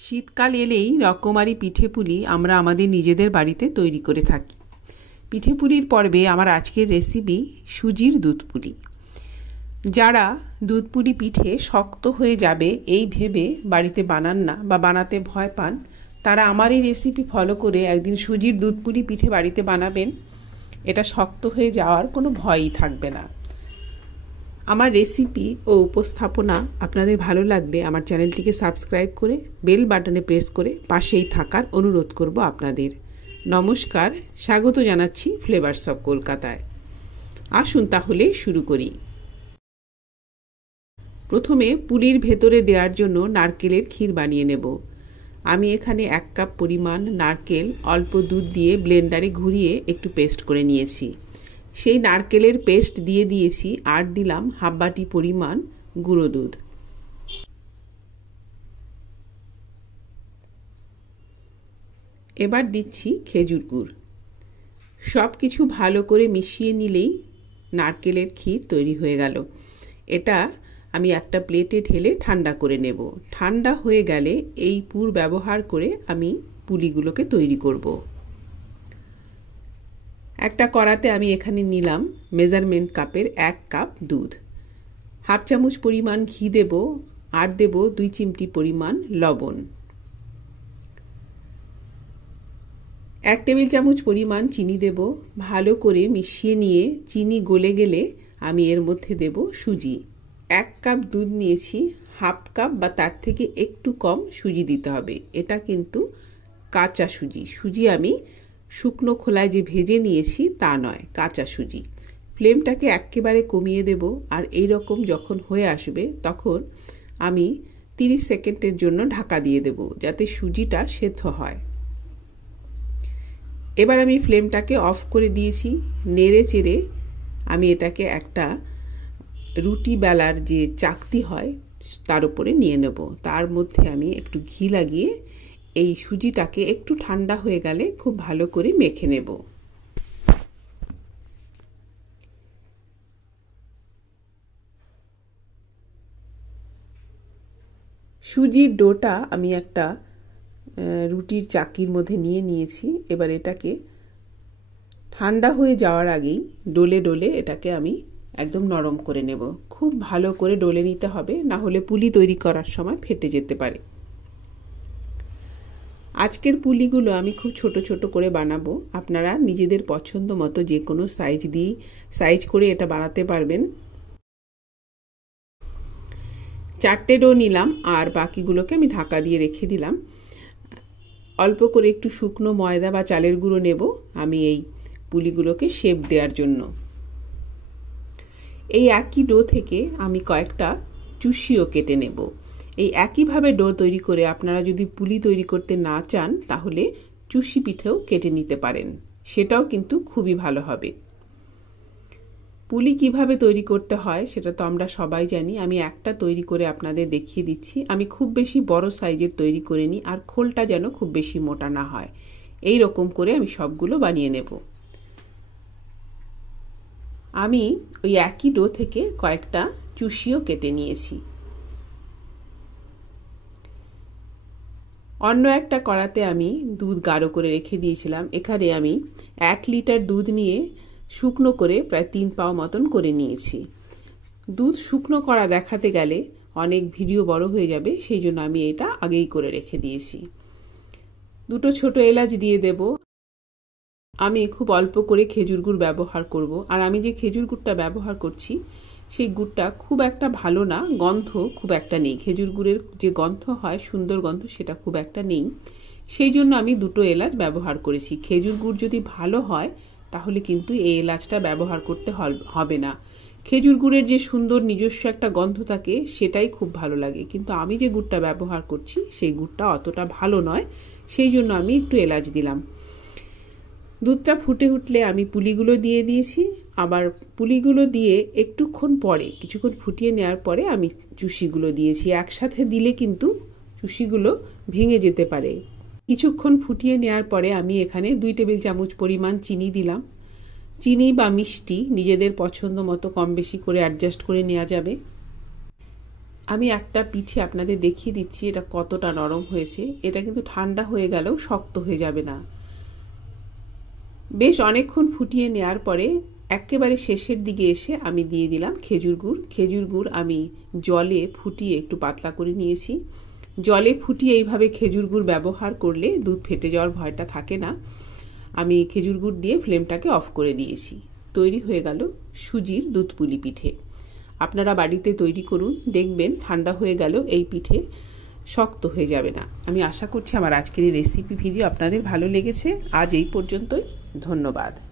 শীতকাল এলেই রকমারি পিঠেপুলি আমরা আমাদের নিজেদের বাড়িতে তৈরি করে থাকি। পিঠেপুলির পর্বে আমার আজকের রেসিপি সুজির দুধপুলি। যারা দুধপুলি পিঠে শক্ত হয়ে যাবে এই ভেবে বাড়িতে বানান না বা বানাতে ভয় পান, তারা আমার এই রেসিপি ফলো করে একদিন সুজির দুধপুলি পিঠে বাড়িতে বানাবেন। এটা শক্ত হয়ে যাওয়ার কোনো ভয়ই থাকবে না। আমার রেসিপি ও উপস্থাপনা আপনাদের ভালো লাগলে আমার চ্যানেলটিকে সাবস্ক্রাইব করে বেল বাটনে প্রেস করে পাশেই থাকার অনুরোধ করব আপনাদের। নমস্কার, স্বাগত জানাচ্ছি ফ্লেভারস অফ কলকাতায়। আসুন তাহলে শুরু করি। প্রথমে পুলির ভেতরে দেওয়ার জন্য নারকেলের ক্ষীর বানিয়ে নেব। আমি এখানে 1 কাপ পরিমাণ নারকেল অল্প দুধ দিয়ে ব্লেন্ডারে ঘুরিয়ে একটু পেস্ট করে নিয়েছি। সেই নারকেলের পেস্ট দিয়ে দিয়েছি আর দিলাম হাফ বাটি পরিমাণ গুঁড়ো দুধ। এবার দিচ্ছি খেজুর গুড়। সব কিছু ভালো করে মিশিয়ে নিলেই নারকেলের ক্ষীর তৈরি হয়ে গেল। এটা আমি একটা প্লেটে ঢেলে ঠান্ডা করে নেব। ঠান্ডা হয়ে গেলে এই পুর ব্যবহার করে আমি পুলিগুলোকে তৈরি করব। একটা কড়াতে আমি এখানে নিলাম মেজারমেন্ট কাপের 1 কাপ দুধ, হাফ চামচ পরিমাণ ঘি দেব আর দেব 2 চিমটি পরিমাণ লবণ, 1 টেবিল চামচ পরিমাণ চিনি দেব। ভালো করে মিশিয়ে নিয়ে চিনি গলে গেলে আমি এর মধ্যে দেব সুজি। 1 কাপ দুধ নিয়েছি, হাফ কাপ বা তার থেকে একটু কম সুজি দিতে হবে। এটা কিন্তু কাঁচা সুজি। সুজি আমি শুকনো খোলায় যে ভেজে নিয়েছি তা নয়, কাঁচা সুজি। ফ্লেমটাকে একেবারে কমিয়ে দেব আর এই রকম যখন হয়ে আসবে তখন আমি 30 সেকেন্ডের জন্য ঢাকা দিয়ে দেব যাতে সুজিটা সেদ্ধ হয়। এবার আমি ফ্লেমটাকে অফ করে দিয়েছি। নেড়ে চেড়ে আমি এটাকে একটা রুটি বেলার যে চাকতি হয় তার উপরে নিয়ে নেব। তার মধ্যে আমি একটু ঘি লাগিয়ে এই সুজিটাকে একটু ঠান্ডা হয়ে গেলে খুব ভালো করে মেখে নেব। সুজির ডোটা আমি একটা রুটির চাকির মধ্যে নিয়ে নিয়েছি। এবার এটাকে ঠান্ডা হয়ে যাওয়ার আগেই ডলে ডলে এটাকে আমি একদম নরম করে নেব। খুব ভালো করে ডলে নিতে হবে, না হলে পুলি তৈরি করার সময় ফেটে যেতে পারে। আজকের পুলিগুলো আমি খুব ছোট ছোট করে বানাবো। আপনারা নিজেদের পছন্দ মতো যে কোনো সাইজ করে এটা বানাতে পারবেন। 4টে ডো নিলাম আর বাকিগুলোকে আমি ঢাকা দিয়ে রেখে দিলাম। অল্প করে একটু শুকনো ময়দা বা চালের গুঁড়ো নেব আমি এই পুলিগুলোকে শেপ দেওয়ার জন্য। এই একই ডো থেকে আমি কয়েকটা চুষিও কেটে নেব। এই একইভাবে ডো তৈরি করে আপনারা যদি পুলি তৈরি করতে না চান তাহলে চুষি পিঠেও কেটে নিতে পারেন, সেটাও কিন্তু খুবই ভালো হবে। পুলি কিভাবে তৈরি করতে হয় সেটা তো আমরা সবাই জানি। আমি একটা তৈরি করে আপনাদের দেখিয়ে দিচ্ছি। আমি খুব বেশি বড় সাইজের তৈরি করে নিই আর খোলটা যেন খুব বেশি মোটা না হয়। এই রকম করে আমি সবগুলো বানিয়ে নেব। আমি ওই একই ডো থেকে কয়েকটা চুষিও কেটে নিয়েছি। অন্য একটা কড়াতে আমি দুধ গাঢ় করে রেখে দিয়েছিলাম। এখানে আমি 1 লিটার দুধ নিয়ে শুকনো করে প্রায় 3 পাও মতন করে নিয়েছি। দুধ শুকনো করা দেখাতে গেলে অনেক ভিডিও বড় হয়ে যাবে, সেই জন্য আমি এটা আগেই করে রেখে দিয়েছি। 2টো ছোট এলাচ দিয়ে দেব। আমি খুব অল্প করে খেজুর গুড় ব্যবহার করব। আর আমি যে খেজুর গুড়টা ব্যবহার করছি সেই গুড়টা খুব একটা ভালো না, গন্ধ খুব একটা নেই। খেজুর গুড়ের যে গন্ধ হয়, সুন্দর গন্ধ, সেটা খুব একটা নেই। সেই জন্য আমি 2টো এলাচ ব্যবহার করেছি। খেজুর গুড় যদি ভালো হয় তাহলে কিন্তু এই এলাচটা ব্যবহার করতে হবে না। খেজুর গুড়ের যে সুন্দর নিজস্ব একটা গন্ধ থাকে সেটাই খুব ভালো লাগে, কিন্তু আমি যে গুড়টা ব্যবহার করছি সেই গুড়টা অতটা ভালো নয়, সেই জন্য আমি একটু এলাচ দিলাম। দুধটা ফুটে উঠলে আমি পুলিগুলো দিয়ে দিয়েছি। আবার পুলিগুলো দিয়ে একটুক্ষণ পরে, কিছুক্ষণ ফুটিয়ে নেওয়ার পরে আমি চুষিগুলো দিয়েছি। একসাথে দিলে কিন্তু চুষিগুলো ভেঙে যেতে পারে। কিছুক্ষণ ফুটিয়ে নেওয়ার পরে আমি এখানে 2 টেবিল চামচ পরিমাণ চিনি দিলাম। চিনি বা মিষ্টি নিজেদের পছন্দ মতো কম বেশি করে অ্যাডজাস্ট করে নেওয়া যাবে। আমি একটা পিঠে আপনাদের দেখিয়ে দিচ্ছি এটা কতটা নরম হয়েছে। এটা কিন্তু ঠান্ডা হয়ে গেলেও শক্ত হয়ে যাবে না। বেশ অনেকক্ষণ ফুটিয়ে নেওয়ার পরে একেবারে শেষের দিকে এসে আমি দিয়ে দিলাম খেজুর গুড়। খেজুর গুড় আমি জলে ফুটিয়ে একটু পাতলা করে নিয়েছি। জলে ফুটিয়ে এইভাবে খেজুর গুড় ব্যবহার করলে দুধ ফেটে যাওয়ার ভয়টা থাকে না। আমি খেজুর গুড় দিয়ে ফ্লেমটাকে অফ করে দিয়েছি। তৈরি হয়ে গেল সুজির দুধ পুলি পিঠে। আপনারা বাড়িতে তৈরি করুন, দেখবেন ঠান্ডা হয়ে গেল এই পিঠে শক্ত হয়ে যাবে না। আমি আশা করছি আমার আজকের এই রেসিপি ভিডিও আপনাদের ভালো লেগেছে। আজ এই পর্যন্তই। ধন্যবাদ।